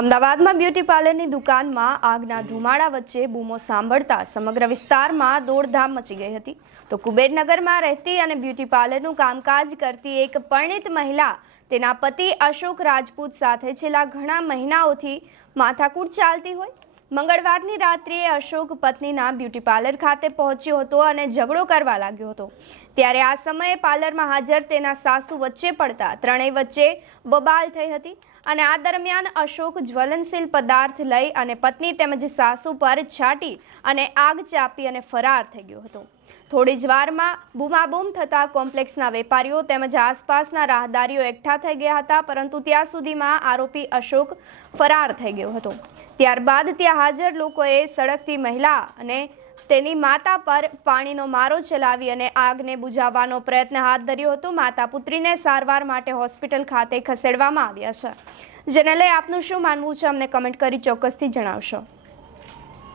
અમદાવાદમાં બ્યુટી પાર્લરની દુકાનમાં આગના ધુમાડા વચ્ચે બૂમો સાંભળતા સમગ્ર વિસ્તારમાં દોડધામ મચી ગઈ હતી. તો કુબેરનગરમાં રહેતી અને બ્યુટી પાર્લરનું કામકાજ કરતી એક પરિણીત મહિલા તેના પતિ અશોક રાજપૂત સાથે છેલ્લા ઘણા મહિનાઓથી માથાકૂટ ચાલતી હોય. મંગળવારની રાત્રિએ અશોક પત્નીના બ્યુટી પાર્લર ખાતે પહોંચ્યો હતો અને ઝઘડો કરવા લાગ્યો હતો. ત્યારે આ સમયે પાર્લરમાં હાજર તેના સાસુ વચ્ચે પડતા ત્રણેય વચ્ચે બબાલ થઈ હતી અને આ દરમિયાન અશોક જ્વલનશીલ પદાર્થ લઈ અને પત્ની તેમજ સાસુ પર છાંટી અને આગ ચાપી અને ફરાર થઈ ગયો હતો. થોડી જ વારમાં બૂમાબૂમ થતા કોમ્પ્લેક્સના વેપારીઓ તેમજ આસપાસના રાહદારીઓ એકઠા થઈ ગયા હતા, પરંતુ ત્યાં સુધીમાં આરોપી અશોક ફરાર થઈ ગયો હતો. ત્યારબાદ ત્યાં હાજર લોકોએ સળગતી મહિલા અને તેની માતા પર પાણીનો મારો ચલાવી અને આગને બુઝાવવાનો પ્રયત્ન હાથ ધર્યો હતો. માતા પુત્રીને સારવાર માટે હોસ્પિટલ ખાતે ખસેડવામાં આવ્યા છે. જેને લઈ આપનું શું માનવું છે અમને કમેન્ટ કરી ચોક્કસથી જણાવશો.